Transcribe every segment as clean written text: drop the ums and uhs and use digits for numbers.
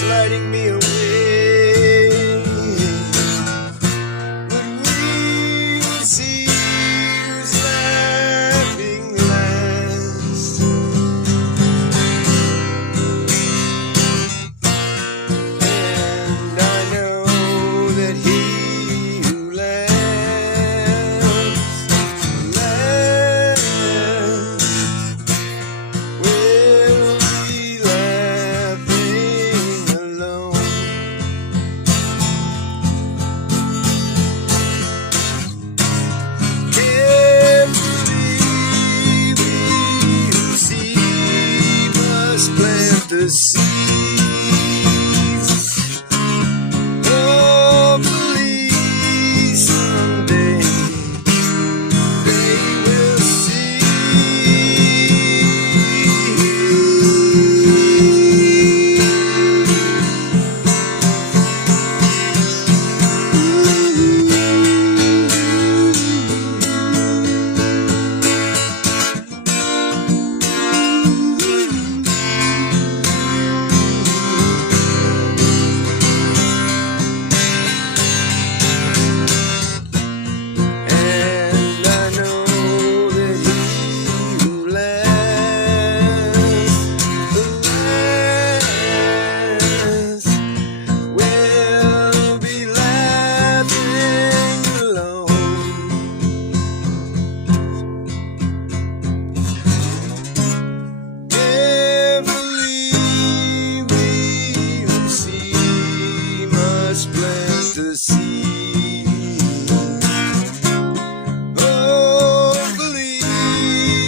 sliding me away. But we will see who's laughing last. And I know that he who laughs last will be laughing alone. Carefully we who see must plant the seeds. Hopefully someday they will see. And I know that he who laughs last will be laughing alone. Carefully we who see must plant the seed. Hopefully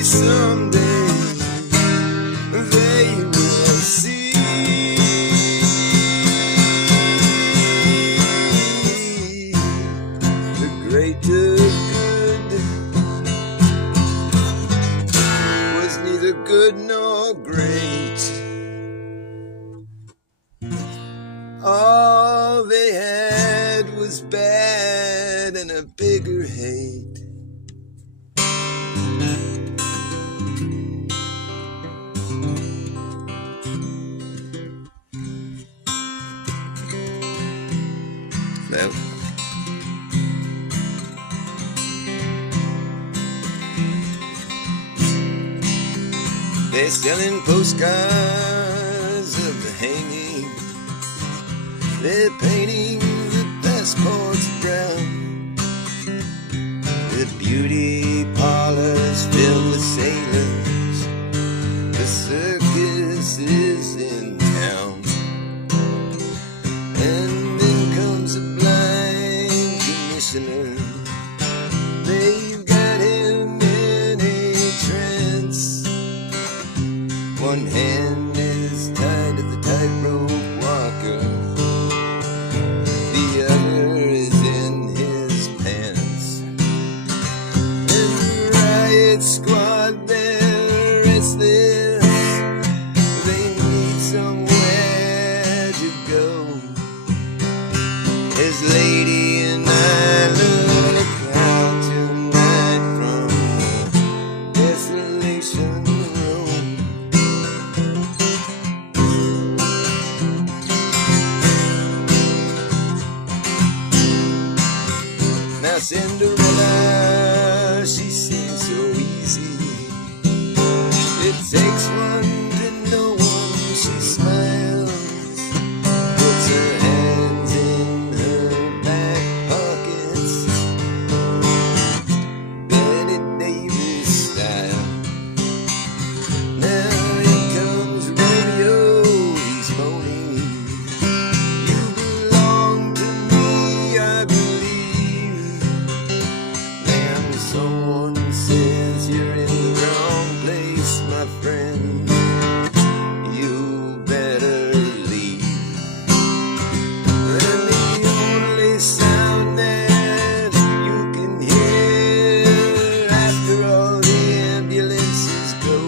someday they will see. The greater good was neither good nor great. All they had was bad and a bigger hate. Well, they're selling postcards of the hanging. They're painting the passports brown. The beauty parlors filled with sailors. The circus is in town. And then comes a blind commissioner. They've got him in a trance. One hand is tied to the tightrope walker. The other is in his pants. And the riot squad, they're restless. They need somewhere to go. His lady and I look out tonight from the desolation room. Now Cinderella, she seems so easy. It takes one to know one. She smiles, puts her hands in her back pockets, Betty Davis style. Now here comes Romeo, he's moaning. You belong to me, I believe. Man, someone says you're in the wrong place, my friend. You better leave. And the only sound that you can hear after all the ambulances go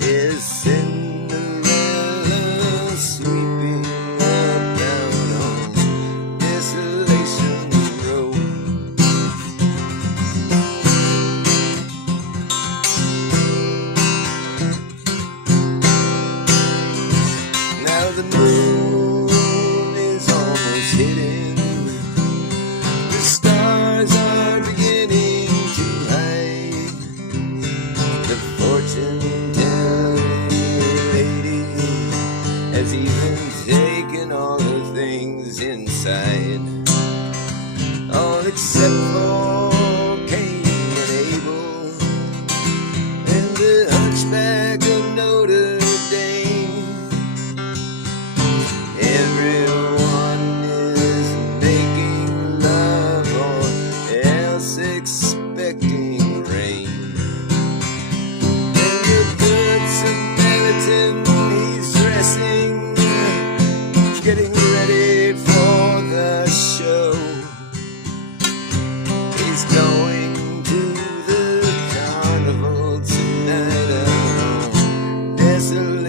is Cinderella sweeping up down on Desolation Road. Now the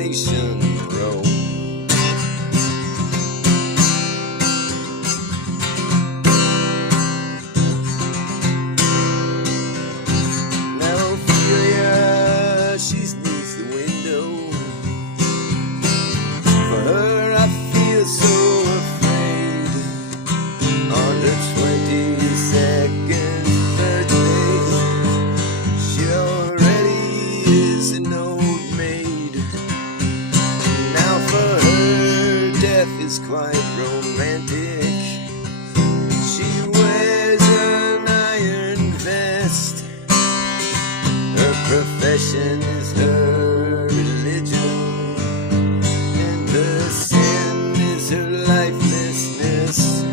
Desolation Row. Now Ophelia, she's neath the window. For her I feel so afraid. On her 22nd birthday, she already is an old maid. Now for her death is quite romantic. She wears an iron vest. Her profession is her religion, and her sin is her lifelessness.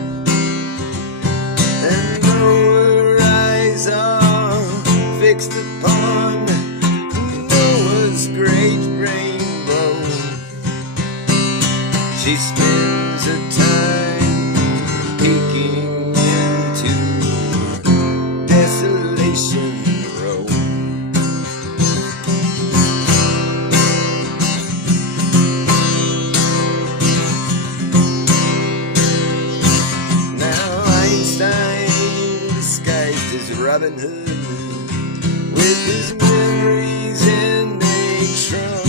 And though her eyes are fixed upon Noah's great rainbow, she spends her time peeking into Desolation Row. Now Einstein, disguised as Robin Hood, with his memories in a trunk,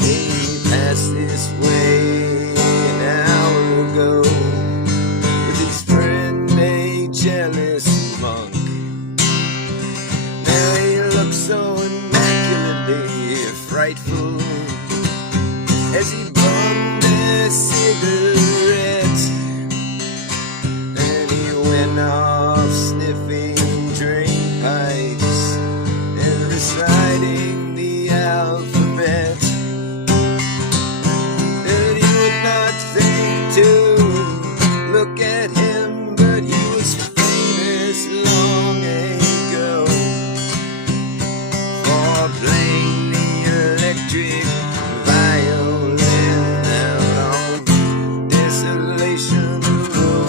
he passed this way an hour ago with his friend, a jealous monk. Now he looks so immaculately frightful as he bummed a cigarette, and he went off sniffing drain pipes and reciting the alphabet. And he would not think to look at him, but he was famous long ago for playing the electric violin out on Desolation Row.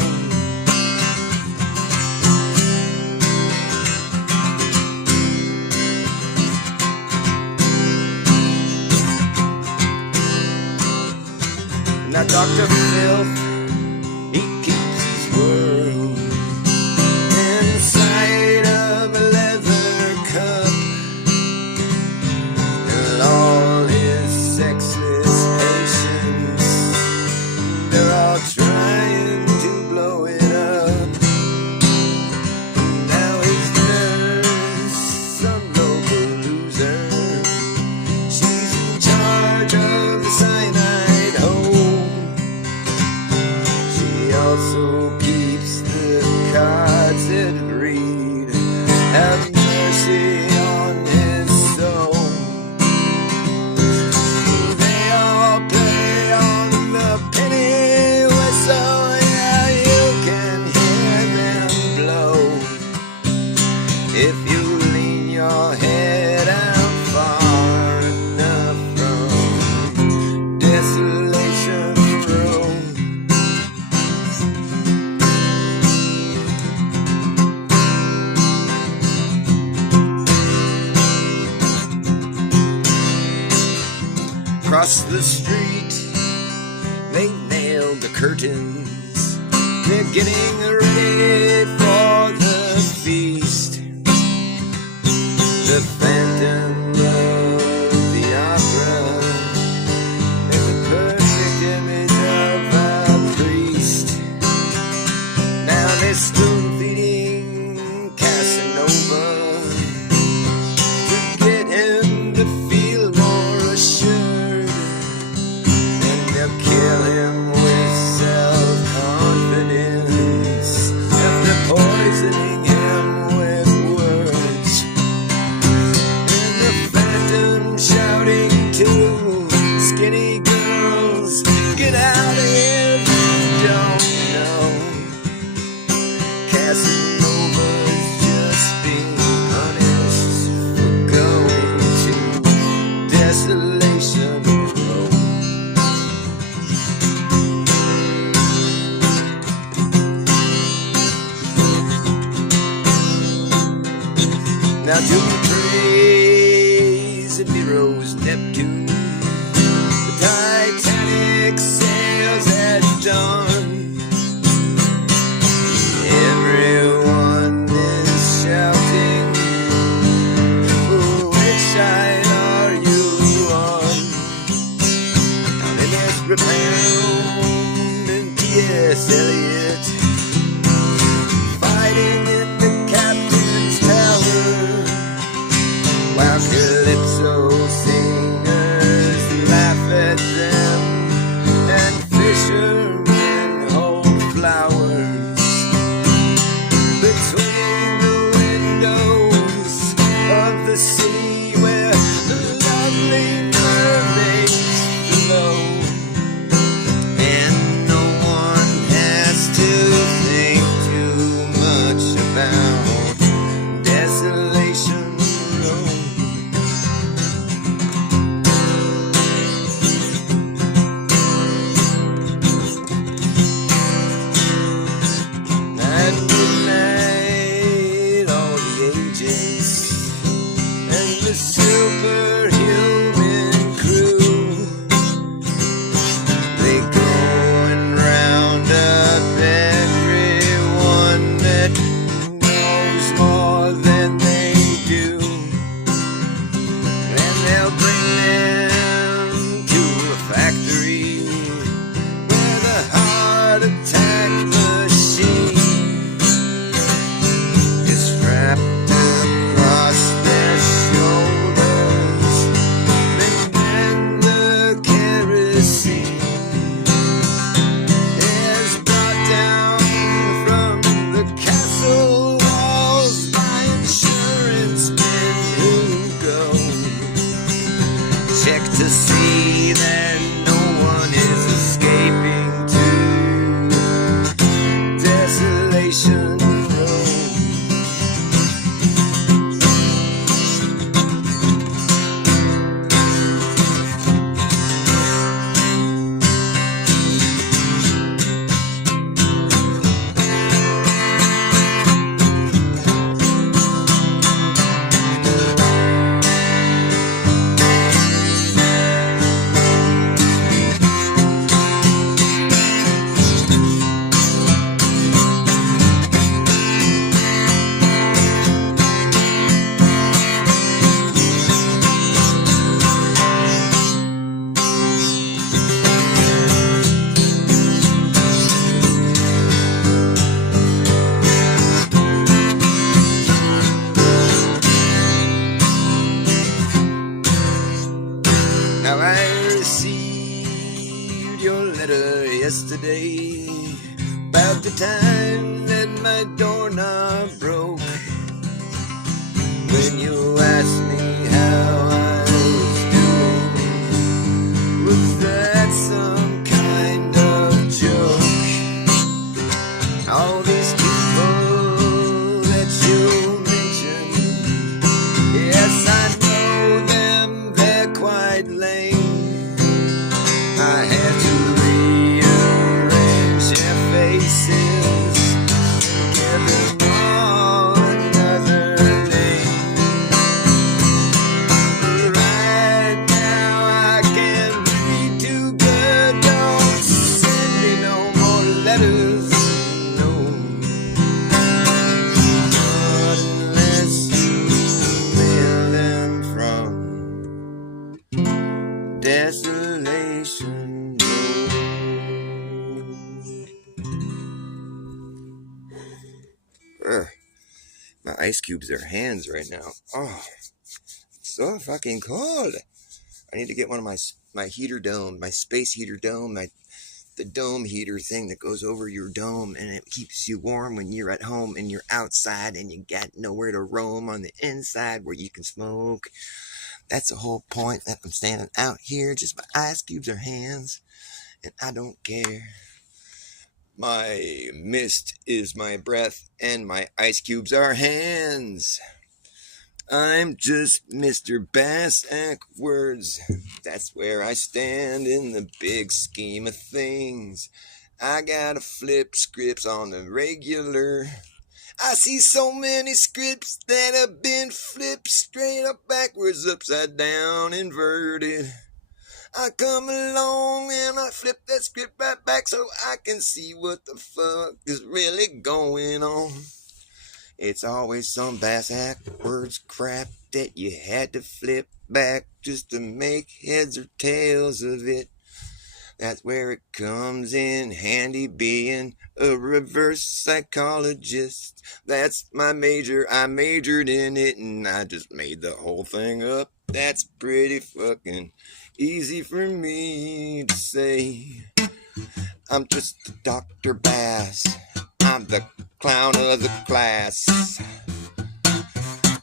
Now Dr. Filth, he keeps his world inside of a leather cup, and all his sexless patients, they're all trying to blow it up. Now his nurse, some local loser, she's in charge of the cyanide home. She also keeps the cards that read, "Have mercy on his soul." They all play on the penny whistle, yeah, you can hear them blow. If you lean your head out far enough from Desolation Row. Across the street, they nailed the curtains. They're getting ready for the feast. The Phantom of the Opera is the perfect image of a priest. Now they're spoon feeding Casanova to get him to feel more assured, and they'll kill him with self-confidence after poisoning him with words. And the Phantom shouting to skinny girls, "Get out of here if you don't know. Casanova's just being punished for going to Desolation Row." Now to praise Nero's Neptune, check to see that no one is escaping to Desolation Road. Now I received your letter yesterday about the time that my doorknob broke. When you asked me how I was doing, was that some kind of joke? All these people that you mentioned, yes, I know them, they're quite lame. I had to rearrange their faces and give them all another name. Right now I can't read too good. Don't send me no more letters, no. Not unless you mail them from Desolation Road. My ice cubes are hands right now. Oh, it's so fucking cold. I need to get one of my heater dome, my space heater dome, the dome heater thing that goes over your dome, and it keeps you warm when you're at home and you're outside and you got nowhere to roam on the inside where you can smoke. That's the whole point that I'm standing out here. Just my ice cubes are hands, and I don't care. My mist is my breath, and my ice cubes are hands. I'm just Mr. Bass Ackwards. That's where I stand in the big scheme of things. I gotta flip scripts on the regular. I see so many scripts that have been flipped straight up, backwards, upside down, inverted. I come along and I flip that script right back so I can see what the fuck is really going on. It's always some Bass Ackwards crap that you had to flip back just to make heads or tails of it. That's where it comes in handy, being a reverse psychologist. That's my major. I majored in it and I just made the whole thing up. That's pretty fucking easy for me to say. I'm just Dr.Bas. I'm the clown of the class.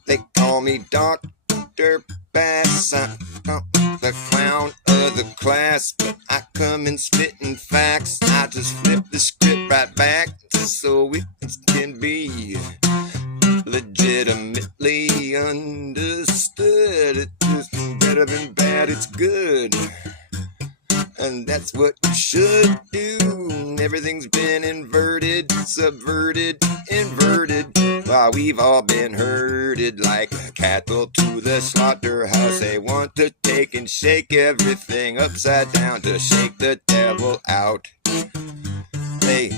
They call me Dr. Bass. I'm the clown of the class, but I come in spitting facts. I just flip the script right back just so it can be legitimately understood. It's just better than bad, it's good. And that's what you should do. Everything's been inverted, subverted, inverted. While we've all been herded like cattle to the slaughterhouse. They want to take and shake everything upside down to shake the devil out. They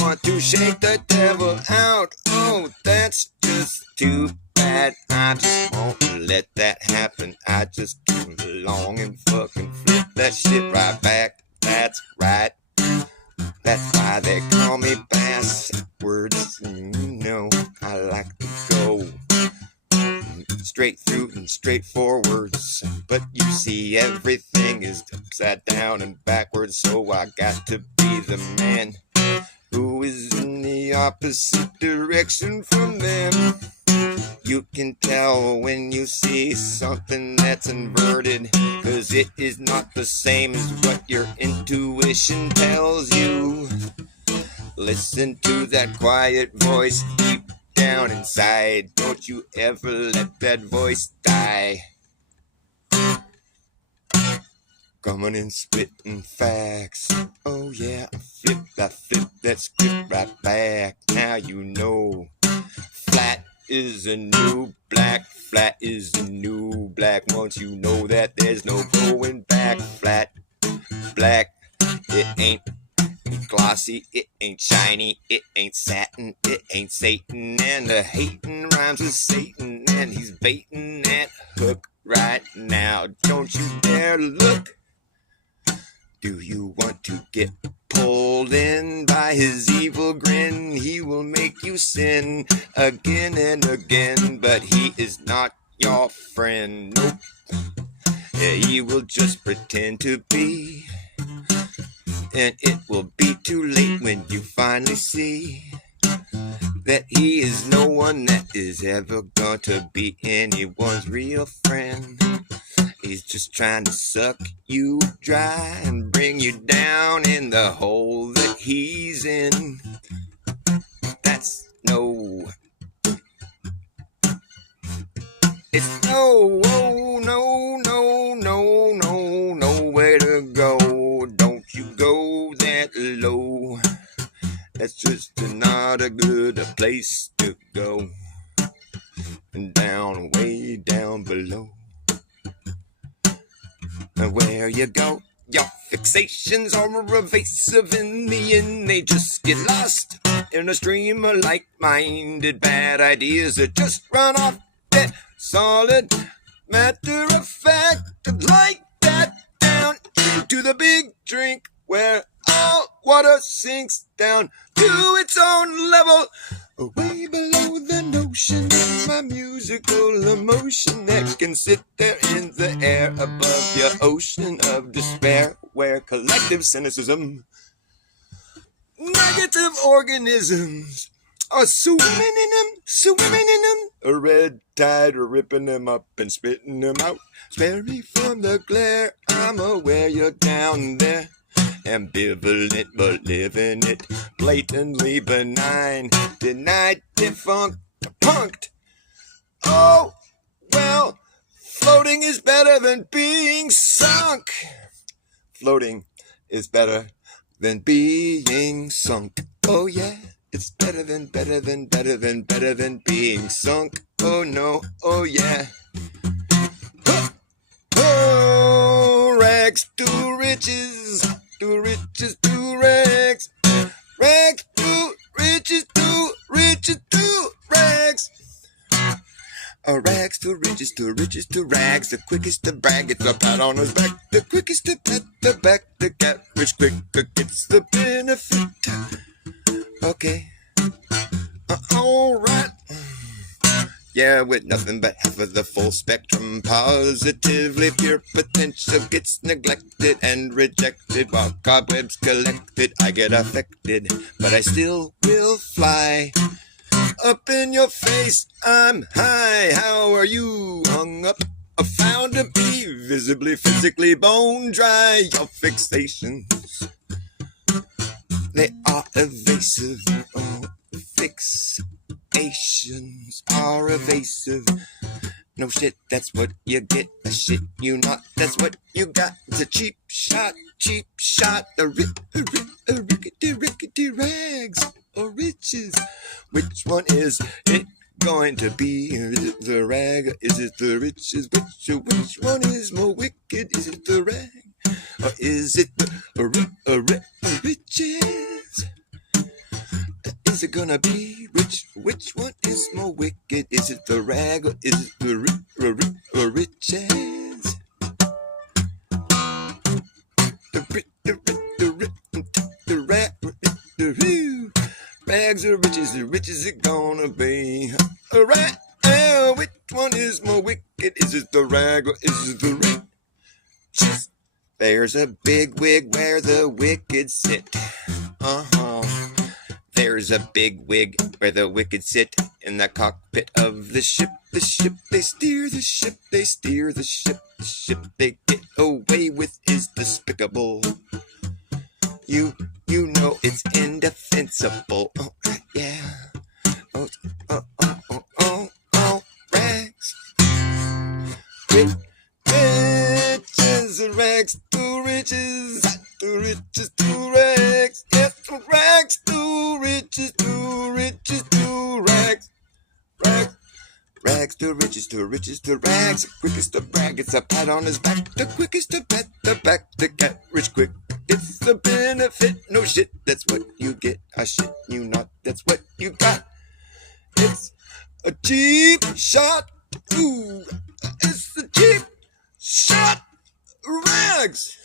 want to shake the devil out. Oh, that's just too bad. I just won't let that happen. I just come along and fucking flip that shit right back. That's right. That's why they call me Bass Ackwards. And you know I like to go straight through and straight forwards. But you see, everything is upside down and backwards, so I got to be the man who is in the opposite direction from them. You can tell when you see something that's inverted, 'cause it is not the same as what your intuition tells you. Listen to that quiet voice deep down inside. Don't you ever let that voice die. Coming and spitting facts. Oh yeah, I flip that script right back. Now you know. Flat is a new black. Flat is a new black. Once you know that, there's no going back. Flat, black, it ain't glossy, it ain't shiny, it ain't satin, it ain't Satan. And the hating rhymes with Satan, and he's baiting that hook right now. Don't you dare look. Do you want to get pulled in by his evil grin? He will make you sin again and again, but he is not your friend. Nope. Yeah, he will just pretend to be, and it will be too late when you finally see that he is no one that is ever going to be anyone's real friend. He's just trying to suck you dry and bring you down in the hole that he's in. That's no. It's no, oh, no way to go. Don't you go that low. That's just not a good place to go. And down, way down below. Where you go, your fixations are evasive in the end. They just get lost in a stream of like-minded bad ideas that just run off that solid matter of fact. Like that down into the big drink where all water sinks down to its own level, way below the notion of my musical emotion that can sit there in the air above your ocean of despair, where collective cynicism, negative organisms are swimming in them, a red tide ripping them up and spitting them out. Spare me from the glare, I'm aware you're down there. Ambivalent but living it, blatantly benign, denied, defunct, punked. Oh, well, floating is better than being sunk. Floating is better than being sunk. Oh yeah, it's better than being sunk. Oh no, oh yeah. Oh, rags to riches. To riches, to rags, rags to riches, to riches, to rags. Rags to riches, to riches, to rags. The quickest to brag gets a pat on his back. The quickest to pat the back, the cat rich quicker gets the benefit. Okay, alright. Yeah, with nothing but half of the full spectrum, positively pure potential gets neglected and rejected, while cobwebs collected, I get affected, but I still will fly. Up in your face, I'm high, how are you? Hung up, found to be visibly, physically bone dry. Your fixations, they are evasive, oh, fixations are evasive. No shit, that's what you get. A shit you not, that's what you got. It's a cheap shot. A rickety rags or riches. Which one is it going to be? Is it the rag? Is it the riches? Which one is more wicked? Is it the rag? Or is it the riches? Is it gonna be which one is more wicked? Is it the rag or is it the riches? The rags or riches? The riches are gonna be alright. Which one is more wicked? Is it the rag or is it the riches? There's a big wig where the wicked sit. There's There's a big wig where the wicked sit in the cockpit of the ship. The ship, they steer the ship, they steer the ship. The ship they get away with is despicable. You know it's indefensible. Oh, yeah. Oh, rags. Riches and rags to riches. To riches to rags. Yes, to rags to riches to riches to rags. Rags. Rags to riches to riches to rags. The quickest to brag gets a pat on his back. The quickest to pat the back to get rich quick. It's a benefit, no shit. That's what you get. I shit you not. That's what you got. It's a cheap shot. Ooh, it's a cheap shot. Rags.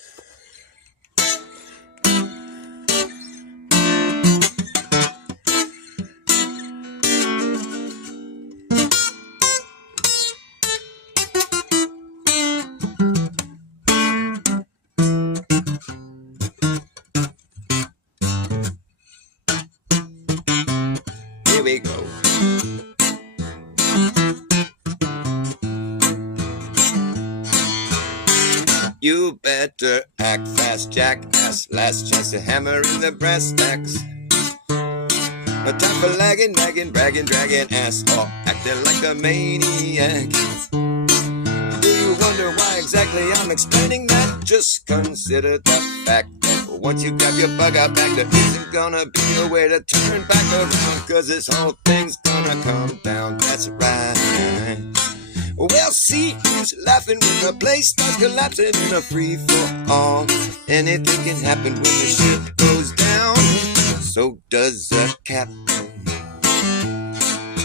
Here we go. You better act fast, jackass. Last chance to hammer in the brass tacks. No time for lagging, nagging, bragging, dragging ass off, acting like a maniac. Do you wonder why exactly I'm explaining that? Just consider the fact that once you grab your bug out back, there isn't gonna be a way to turn back around, cause this whole thing's gonna come down. That's right. Well, see who's laughing when the place starts collapsing in a free-for-all. Anything can happen when the ship goes down. So does the captain.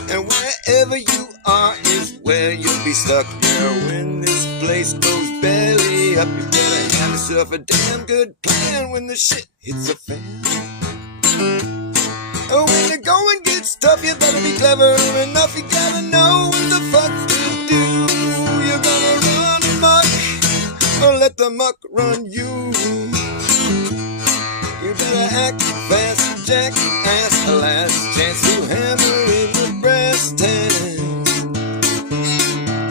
And wherever you are is where you'll be stuck there. When this place goes belly up, you better have yourself a damn good plan when the shit hits the fan. Oh, when the going gets tough, you better be clever enough. You gotta know what the fuck to do. You're gonna run amok, or let the muck run you. You better act fast, jackass. The last chance to hammer in the brass tacks.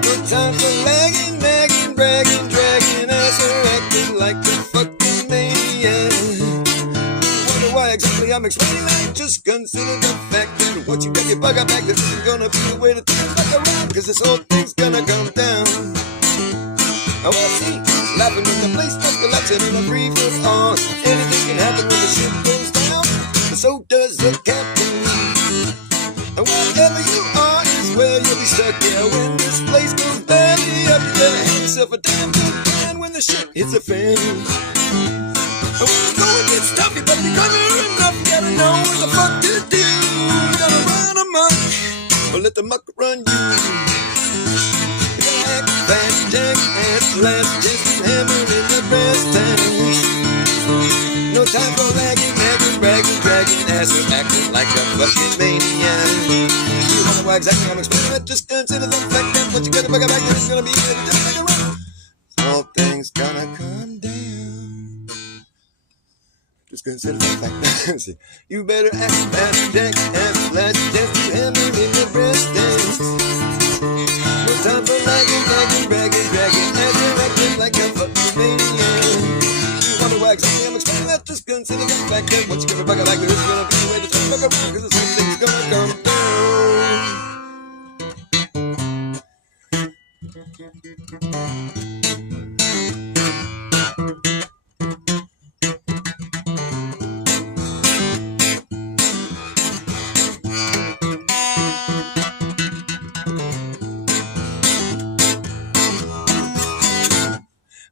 No time for lagging, nagging, bragging, dragging ass, or acting like a fucking maniac. Wonder why exactly I'm explaining that? Just consider the fact that once you got your bug out back, there isn't gonna be a way to turn back around, cause this whole thing's gonna come down. Oh, well, see, laughing when the place starts collapsing in a free-for-all. Anything can happen when the ship goes down, but so does the captain. And wherever you are is where you'll be stuck. Yeah, when this place goes belly up, you better have yourself a damn good plan when the shit hits the fan. And when the going gets tough, you better be clever enough. You gotta know what the fuck to do. You gotta run amok, or let the muck run you. You gotta act fast, jackass. Last chance to hammer in the brass tacks. No time for lagging, nagging, bragging, dragging ass, or acting like a fucking maniac. You wonder why exactly I'm explaining it? Just consider the fact that once you get the bug out back, there's gonna be a just like a run. This whole thing's gonna come down. Just consider the fact that you better act fast, jackass. Last chance to hammer in the brass tacks. No time for lagging, nagging, bragging, dragging ass, or acting like a fucking maniac. Why exactly I'm explaining that? Just consider the fact that once you get a bug out like there isn't gonna be a way to turn back around, cause this whole thing's gonna come down.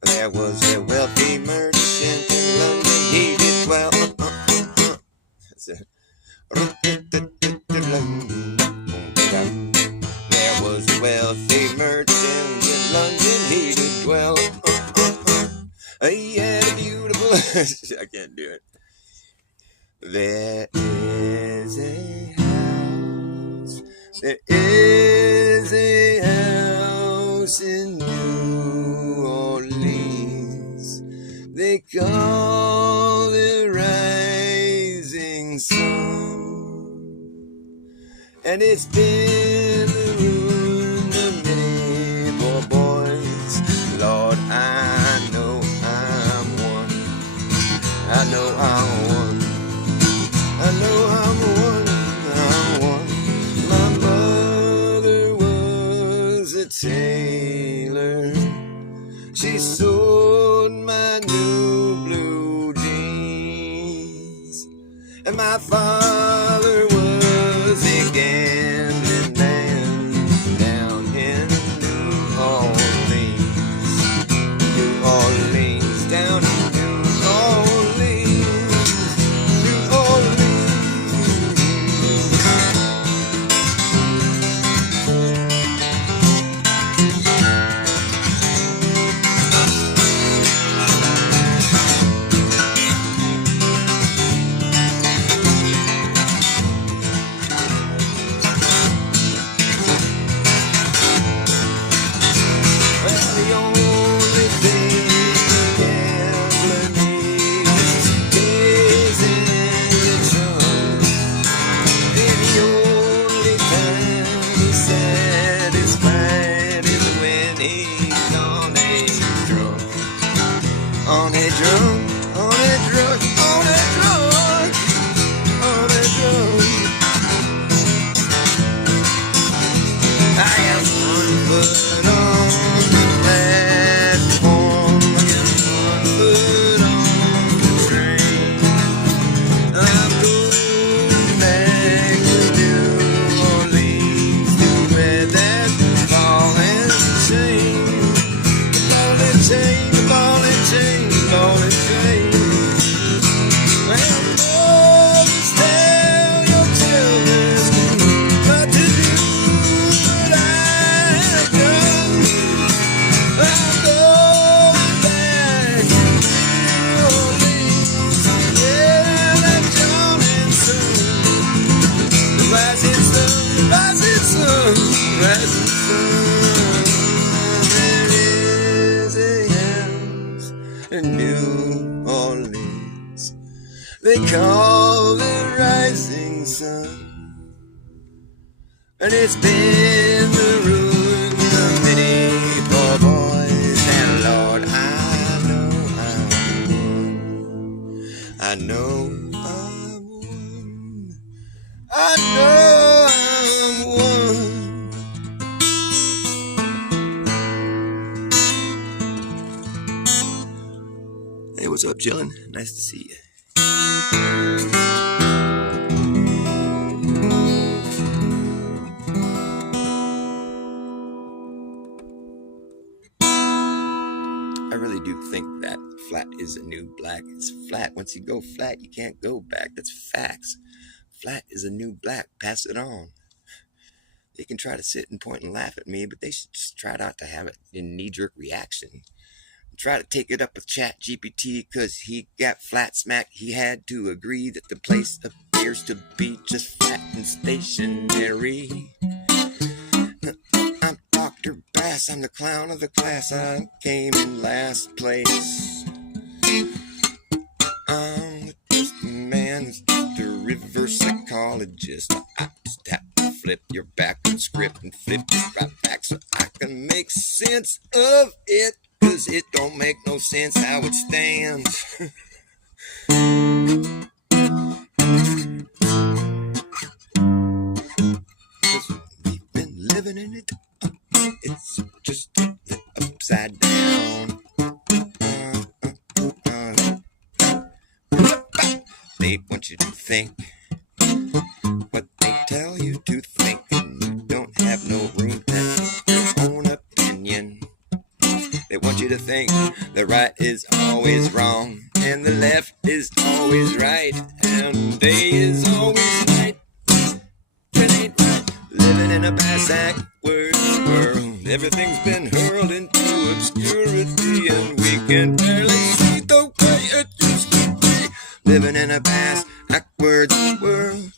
There was a wealthy merchant in London, he did well. That's it. There was a wealthy merchant in London, he did well. He had a beautiful... I can't do it. There is a house. There is a house in New Orleans. They call it Rising Sun. And it's been the ruin of many poor boys. Lord, I know I'm one. I know I'm one. I know I'm one. I'm one. My mother was a tailor. She sewed my new blue jeans. And my father was a gambling man down in New Orleans. New Orleans, down in New Orleans. New Orleans. On a drunk, on a drunk, on a drunk, on a drunk. I am 1 foot on the platform, I am 1 foot on the train. I'm going back to New Orleans to wear that ball and chain. The ball and chain, the ball and chain. Ball and chain. Well, mothers, tell your children not to do what I have done. I'm going back to New Orleans. Yeah, I'm coming soon. The rising sun, the rising sun, the rising sun. There is a house in New Orleans they call the rising sun, and it's been the ruin of many poor boys. And Lord, I know I'm one. I know I'm one. I know I'm one. Hey, what's up, chillin'? Nice to see you. I really do think that flat is a new black. It's flat. Once you go flat, you can't go back. That's facts. Flat is a new black. Pass it on. They can try to sit and point and laugh at me, but they should just try not to have it in knee-jerk reaction. Try to take it up with Chat GPT, cause he got flat smack. He had to agree that the place appears to be just flat and stationary. I'm Dr.Bas, I'm the clown of the class. I came in last place. I'm just a man who's just a reverse psychologist. I just have to flip your backward script and flip it right back so I can make sense of it. Cause it don't make no sense how it stands. Cause we've been living in it. It's just upside down. They want you to think what they tell you to think, and you don't have no room to have your own opinion. They want you to think the right is always wrong, and the left is always right, and day is always night. It ain't right. Living in a backwards world, everything's been hurled into obscurity, and we can barely see the way it used to be. Living in a backwards world,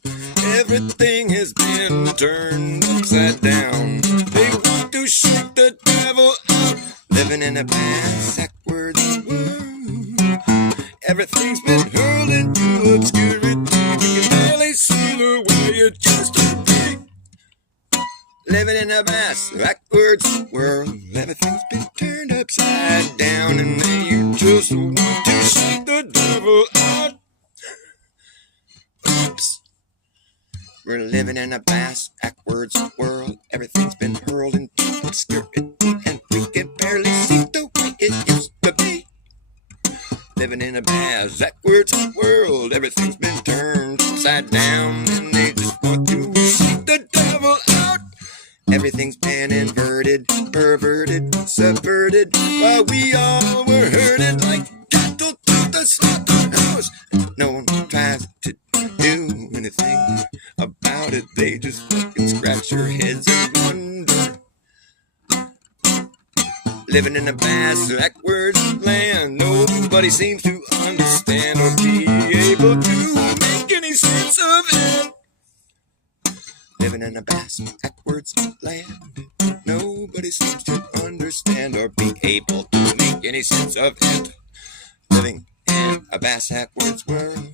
everything has been turned upside down. They want to shake the devil out. Living in a backwards world, everything's been hurled into obscurity. We can barely see the way it used to be. Living in a backwards world. Everything's been turned upside down, and they just want to shake the devil out. Oops. We're living in a backwards world. Everything's been hurled into obscurity, and we can barely see the way it used to be. Living in a backwards world. Everything's been turned upside down, and they just want to shake the devil out. Everything's been inverted, perverted, subverted, while we all were herded like cattle to the slaughterhouse. No one tries to do anything about it. They just fucking scratch their heads and wonder. Living in a backwards land, nobody seems to understand or be able to make any sense of it. Living in a backwards land, nobody seems to understand or be able to make any sense of it. Living in a backwards world,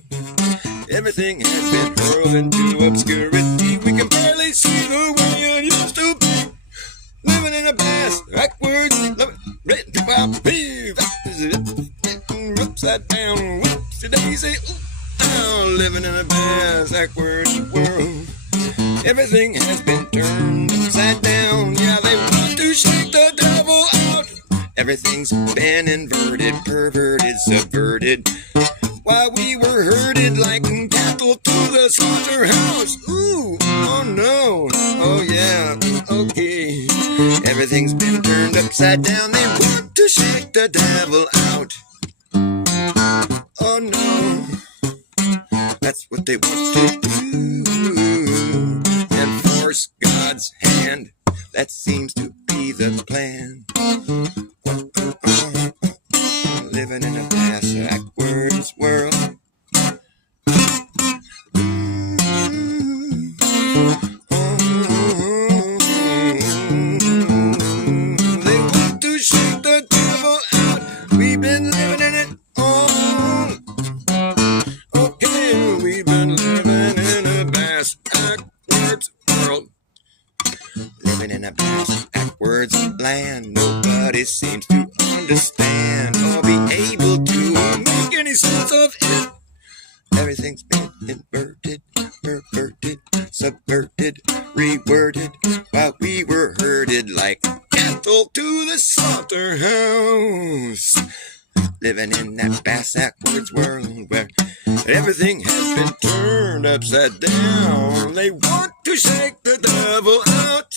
everything has been hurled into obscurity. We can barely see the way it used to be. Living in a backwards, upside down, whoopsie daisy. Oh, living in a backwards world. Everything has been turned upside down. Yeah, they want to shake the devil out. Everything's been inverted, perverted, subverted, while we were herded like cattle to the slaughterhouse. Ooh, oh no, oh yeah, okay. Everything's been turned upside down. They want to shake the devil out. Oh no, that's what they want to do. And force God's hand, that seems to be the plan. Living in a backwards world. They want to shake the devil out. We've been living in it all. Okay, we've been living in a backwards world. Living in a backwards land. Nobody seems to understand or be able to make any sense of it. Everything's been inverted, perverted, subverted, reworded, while we were herded like cattle to the slaughterhouse. Living in that backwards world where everything has been turned upside down. They want to shake the devil out.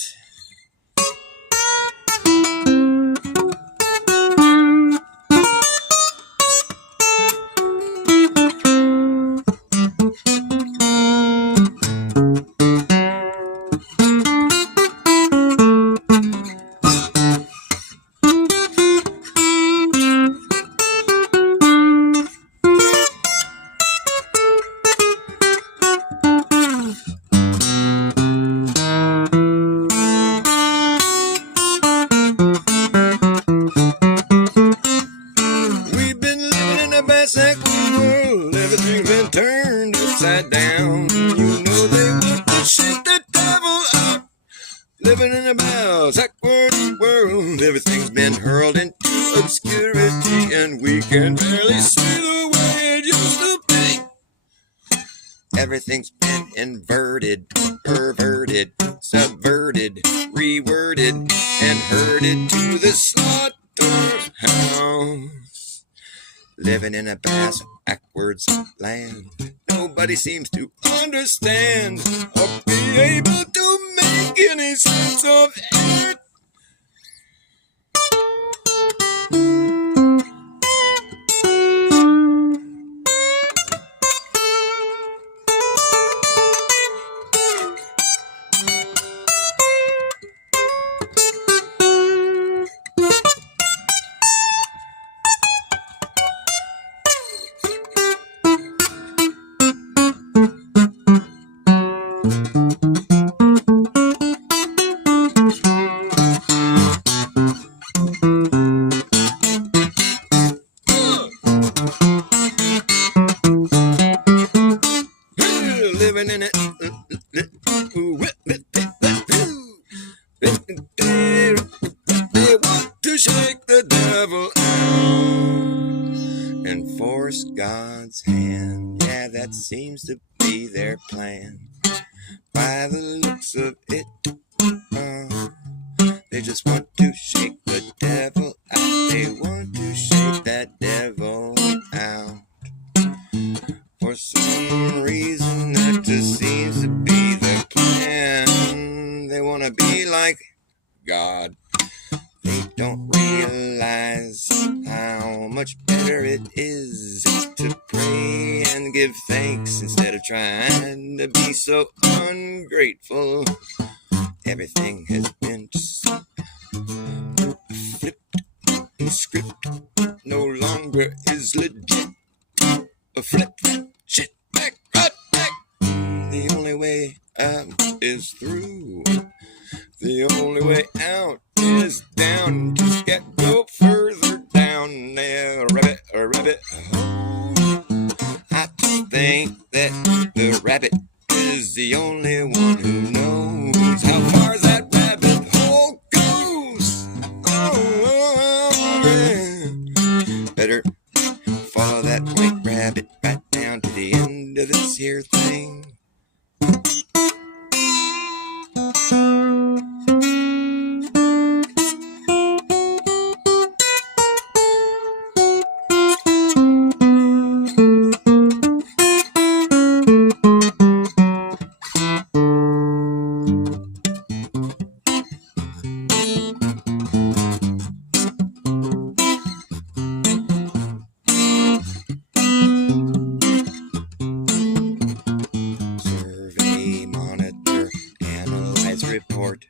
Everything's been turned upside down. You know they want to shake the devil out. Living in a backwards world. Everything's been hurled into obscurity, and we can barely see the way it used to be. Everything's been inverted, perverted, subverted, reworded, and herded to the slaughterhouse. Living in a backwards land. Nobody seems to understand or be able to make any sense of it. force God's hand. Yeah, that seems to be their plan. By the looks of it, they just want to shake the devil out. They want to shake that devil out. For some reason, that just seems to be the plan. They want to be like God. They don't realize how much better it is to pray and give thanks instead of trying to be so ungrateful. Everything has been just flipped. The script no longer is legit. Flip that shit back, right back. The only way out is through. The only way out is down. Just go further down there, rabbit, rabbit. I just think that the rabbit is the only one who knows how far that rabbit hole goes. Yeah. Better follow that white rabbit right down to the end of this here thing. Report,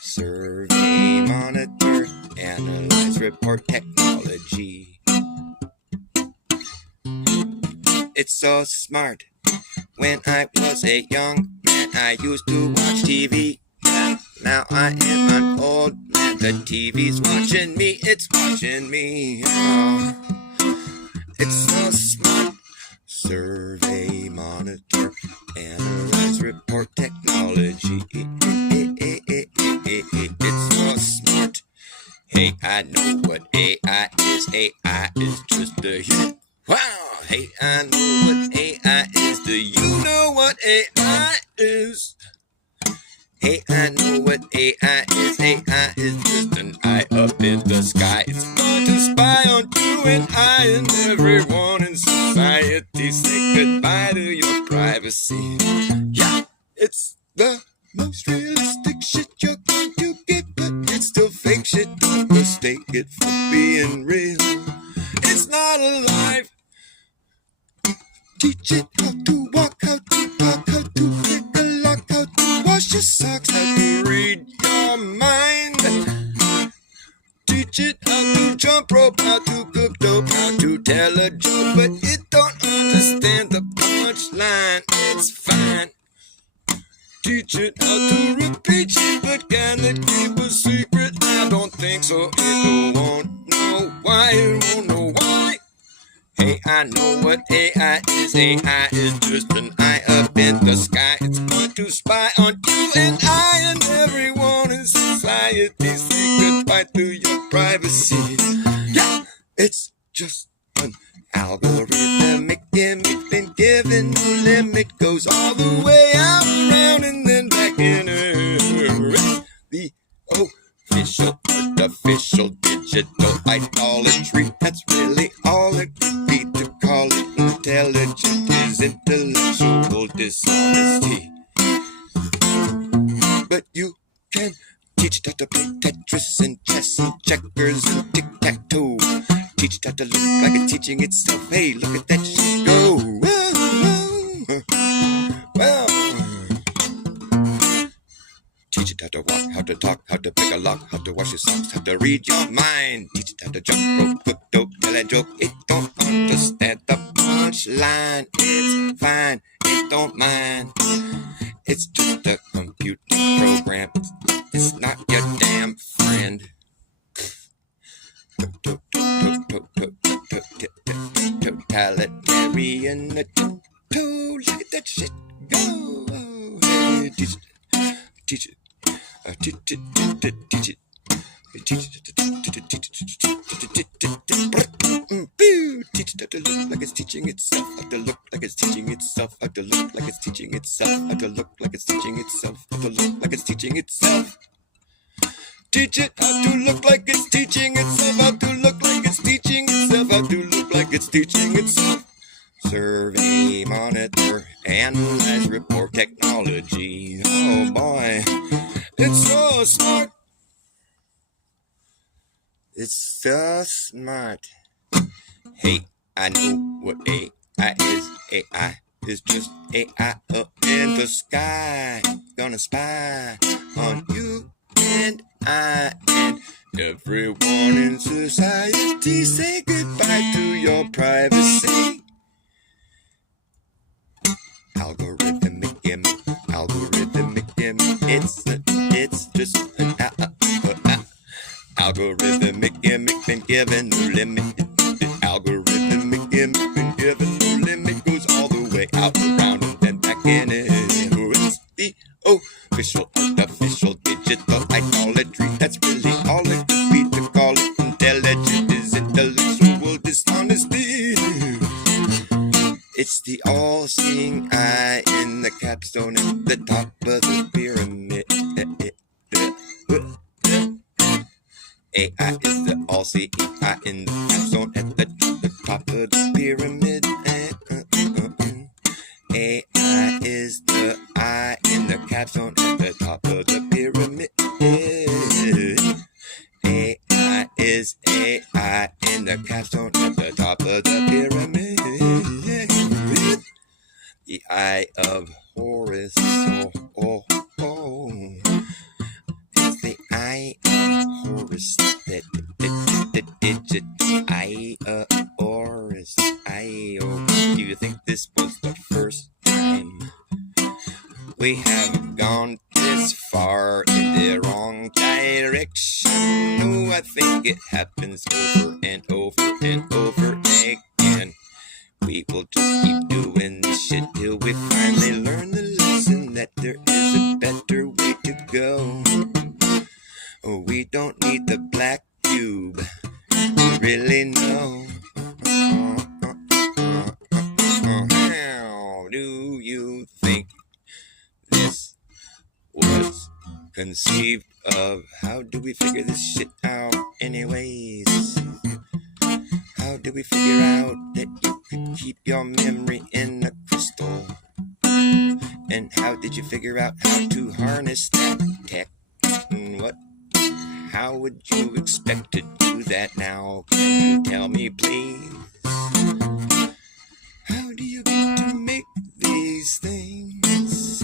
survey, monitor, analyze, report, technology. It's so smart. When I was a young man, I used to watch TV. Now I am an old man. The TV's watching me, it's watching me. Oh, it's so smart. Survey, monitor, analyze, report, technology. It's so smart. Hey, I know what AI is. AI is just a hit. Wow. Hey, I know what AI is. Do you know what AI is? Hey, I know what AI is. AI is just an eye up in the sky. It's going to spy on you and I and everyone in society. Say goodbye to your privacy. Yeah, it's the most realistic shit you're going to get, but it's still fake shit. Don't mistake it for being real. It's not alive. Teach it how to walk, how to talk, how to pick a lock, how to wash your socks, how to read your mind. Teach it how to jump rope, how to cook dope, how to tell a joke, but it don't understand the punchline. It's fine. Teach it how to repeat shit, but can it keep a secret? I don't think so. It won't know why. It won't know why. Hey, I know what AI is. AI is just an eye up in the sky. It's going to spy on you and I and everyone in society. Say goodbye to your privacy. Yeah, it's just an algorithmic gimmick. Been given no limit. Goes all the way out, around, and then back in. The official, artificial, digital idolatry. That's really all it could be to call it intelligent is intellectual dishonesty. But you can teach it how to play Tetris and chess and checkers and tic-tac-toe. Teach it how to look like it's teaching itself. Hey, look at that shit go. Well. Teach it how to walk, how to talk, how to pick a lock, how to wash your socks, how to read your mind. Teach it how to jump rope, cook dope, tell a joke. It don't understand the punchline. It's fine, it don't mind. It's just a computer program. It's not your damn friend. Totalitarian, look at that shit go. Hey, teach it. Teach it. Teach it. Teach it. Teach it. teach it how to look like it's teaching itself how to look like it's teaching itself how to look like it's teaching itself how to look like it's teaching itself how to look like it's teaching itself. Teach it how to look like it's teaching itself how to look like it's teaching itself how to look like it's teaching itself. Survey, monitor, analyze, report technology. Oh boy, it's so smart. It's so smart. Hey, I know what AI is. AI is just AI up in the sky. Gonna spy on you and I and everyone in society. Say goodbye to your privacy. Algorithmic gimmick, algorithmic gimmick. It's just an algorithmic gimmick been given no limit. Algorithmic gimmick been given no limit. Goes all the way out, around, and then back in it. It's the official, artificial, digital idolatry. That's really all it could be to call it intelligent. Is intellectual dishonesty. It's the all-seeing eye in the capstone at the top of the pyramid. AI is the all-seeing eye in the capstone at the top of the pyramid. AI is the eye in the capstone at the top of the pyramid. AI is AI in the capstone at the top of the pyramid. The eye of Horus. Oh. It's the eye of Horus. The digit eye of Horus. Do you think this was the first time we have gone this far in the wrong direction? No, I think it happens over and over and over again. We will just keep doing this shit till we finally learn the lesson that there is a better way to go. We don't need the black cube to really know. How do you think this was conceived of? How do we figure this shit out anyways? How do we figure out that you could keep your memory in a crystal? And how did you figure out how to harness that tech? How would you expect to do that now? Can you tell me, please? How do you get to make these things?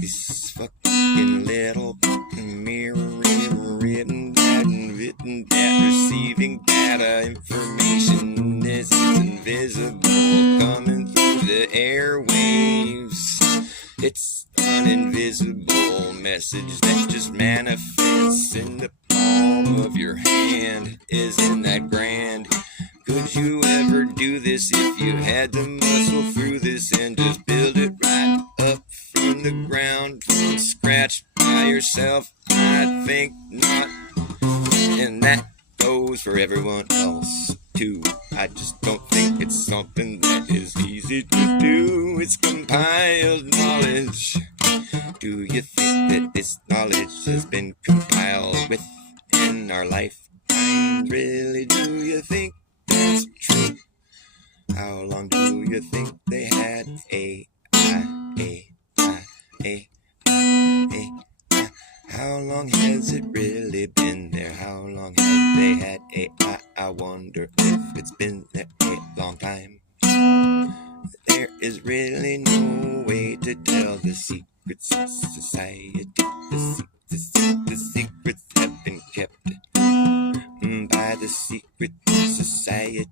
This fucking little mirror written that and written that, receiving data information. This is invisible coming through the airwaves. It's an invisible message that just manifests in the palm of your hand. Isn't that grand? Could you ever do this if you had to muscle through this and just build it right up from the ground, from scratch by yourself? I think not. And that goes for everyone else too. I just don't think it's something that is easy to do. It's compiled knowledge. Do you think that this knowledge has been compiled within our lifetime? Really, do you think that's true? How long do you think they had AI? How long has it really been there? How long have they had AI? I wonder if it's been there a long time. There is really no way to tell the secrets of society. The secrets have been kept by the secret society.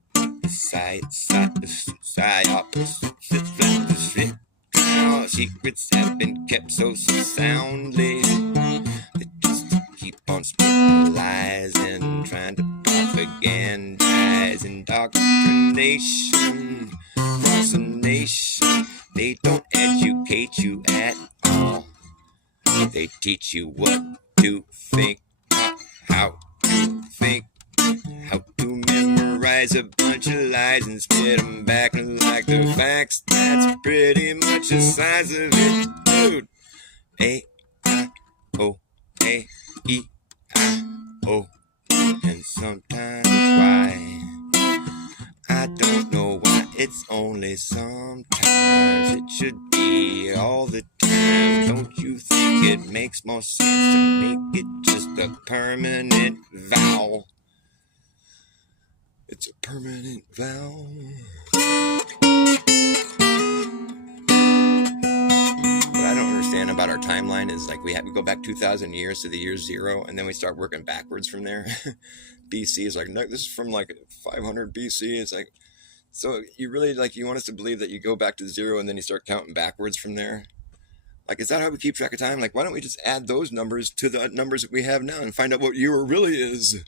Secrets have been kept so soundly. They just keep on speaking lies and trying to propagandize indoctrination across a nation. They don't educate you at all. They teach you what to think, not how to think, how to memorize lies, a bunch of lies, and spit them back like the facts. That's pretty much the size of it, dude. A-I-O, A-E-I-O. And sometimes why? I don't know why it's only sometimes. It should be all the time. Don't you think it makes more sense to make it just a permanent vow? It's a permanent vow. What I don't understand about our timeline is like we go back 2,000 years to the year 0, and then we start working backwards from there. BC is like, no, this is from like 500 BC. It's like, so you really like, you want us to believe that you go back to 0 and then you start counting backwards from there? Like, is that how we keep track of time? Like, why don't we just add those numbers to the numbers that we have now and find out what year really is?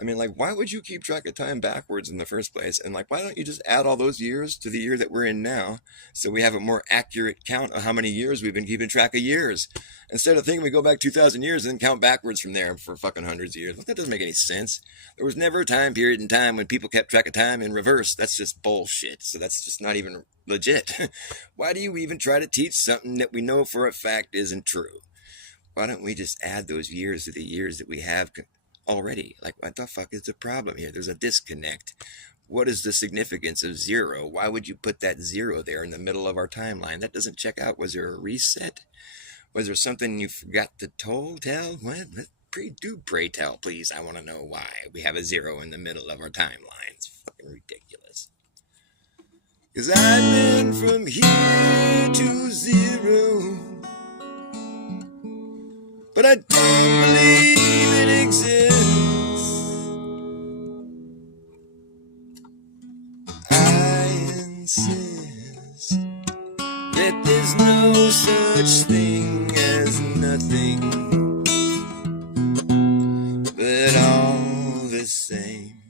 I mean, like, why would you keep track of time backwards in the first place? And like, why don't you just add all those years to the year that we're in now, so we have a more accurate count of how many years we've been keeping track of years, instead of thinking we go back 2,000 years and then count backwards from there for fucking hundreds of years? That doesn't make any sense. There was never a time period in time when people kept track of time in reverse. That's just bullshit. So that's just not even legit. Why do you even try to teach something that we know for a fact isn't true? Why don't we just add those years to the years that we have already? Like, what the fuck is the problem here? There's a disconnect. What is the significance of 0? Why would you put that 0 there in the middle of our timeline? That doesn't check out. Was there a reset? Was there something you forgot to tell? What? Pray tell, please. I want to know why we have a 0 in the middle of our timeline. It's fucking ridiculous. Because I've been from here to 0, but I don't believe it exists. I insist that there's no such thing as nothing, but all the same,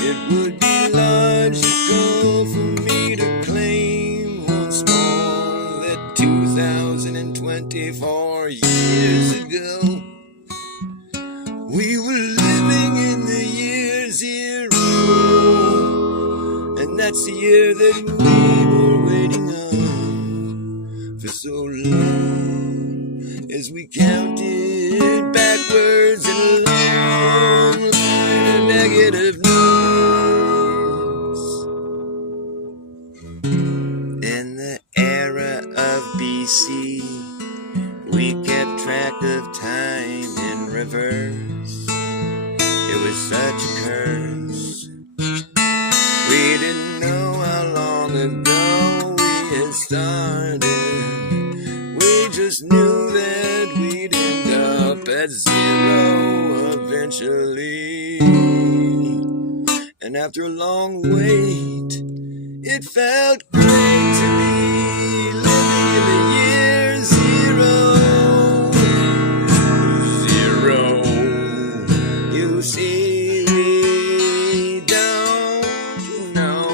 it would be logical for me to claim once more that 2024 years ago, we were living in the year 0, and that's the year that we were waiting on for so long, as we counted backwards in a long line of negative numbers. In the era of BC, we kept track of time in reverse. It was such a curse. We didn't know how long ago we had started. We just knew that we'd end up at 0 eventually. And after a long wait, it felt great to be living in the year 0. You see, we don't know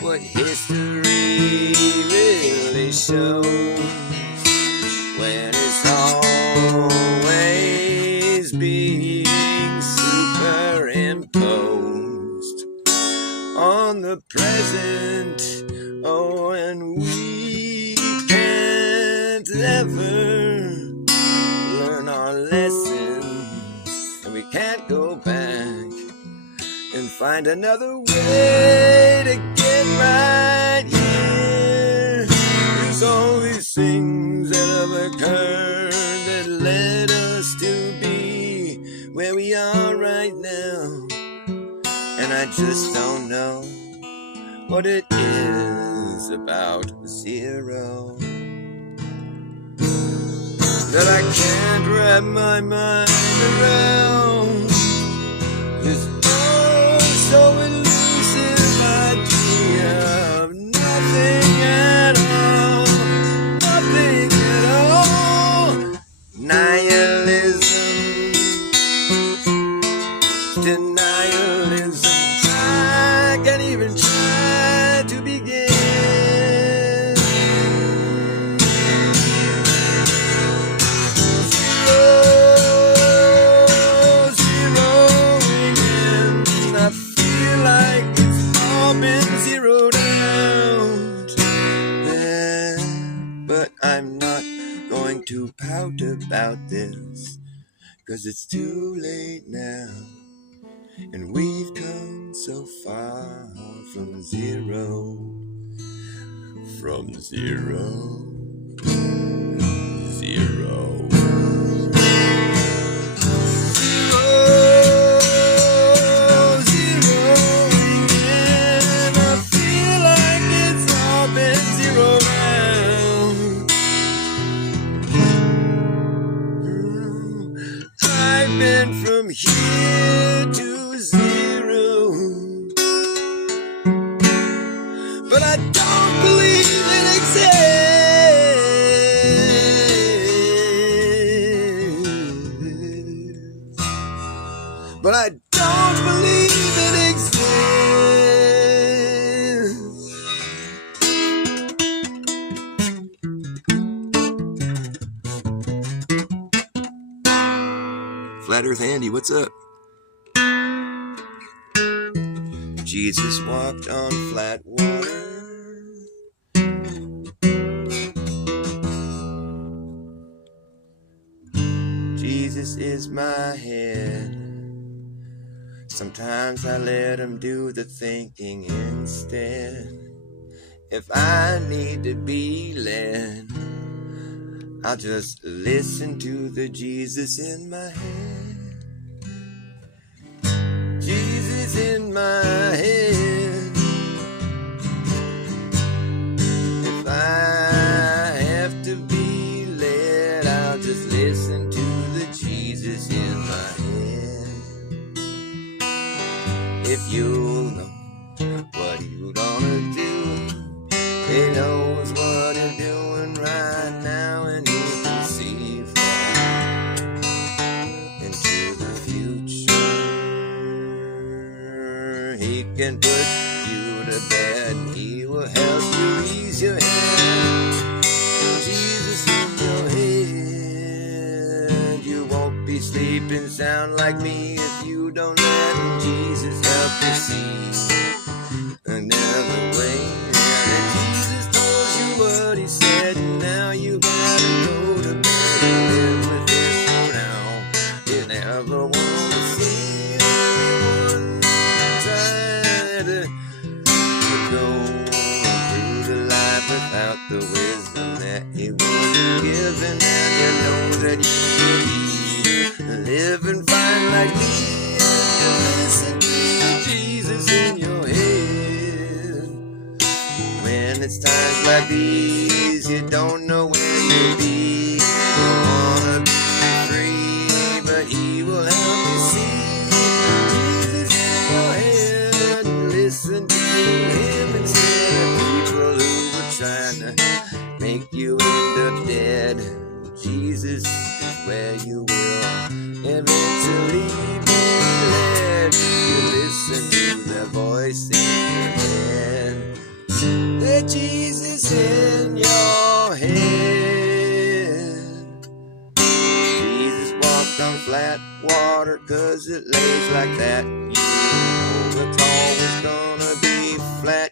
what history really shows when it's always being superimposed on the present. Oh, and we can't ever learn our lessons, and we can't go back and find another way to get right here. There's all these things that have occurred that led us to be where we are right now, and I just don't know what it is about 0 that I can't wrap my mind around. This oh so elusive idea of nothing at all, nothing at all. Nihilism, denialism, I can't even try to begin. 0, 0, about this, 'cause it's too late now, and we've come so far from zero, from zero, zero. From here to zero, but I don't believe it exists. But I don't believe it exists. Flat Earth Andy, what's up? Jesus walked on flat water. Jesus is my head. Sometimes I let him do the thinking instead. If I need to be led, I'll just listen to the Jesus in my head. Jesus in my head. If I have to be led, I'll just listen to the Jesus in my head. If you know what you gonna do, he knows what you're doing right now, and he can see far into the future. He can put you to bed, he will help you ease your head. Jesus in your head. You won't be sleeping sound like me if you don't let Jesus help you see another way. And Jesus told you what he said, and now you gotta go to bed and live with it for now. You never wanna see anyone try to go through the life without the wisdom that he wasn't given. And you know that you will be living fine like me if you listen to Jesus in your head. When it's times like these, you don't know where you'll be. You wanna be free, but he will help you see Jesus in your head. Listen to him instead of people who were trying to make you end up dead. Jesus is where you will eventually be led. You listen to the voice in your head. The Jesus in your head. Jesus walked on flat water 'cause it lays like that. You know it's always gonna be flat.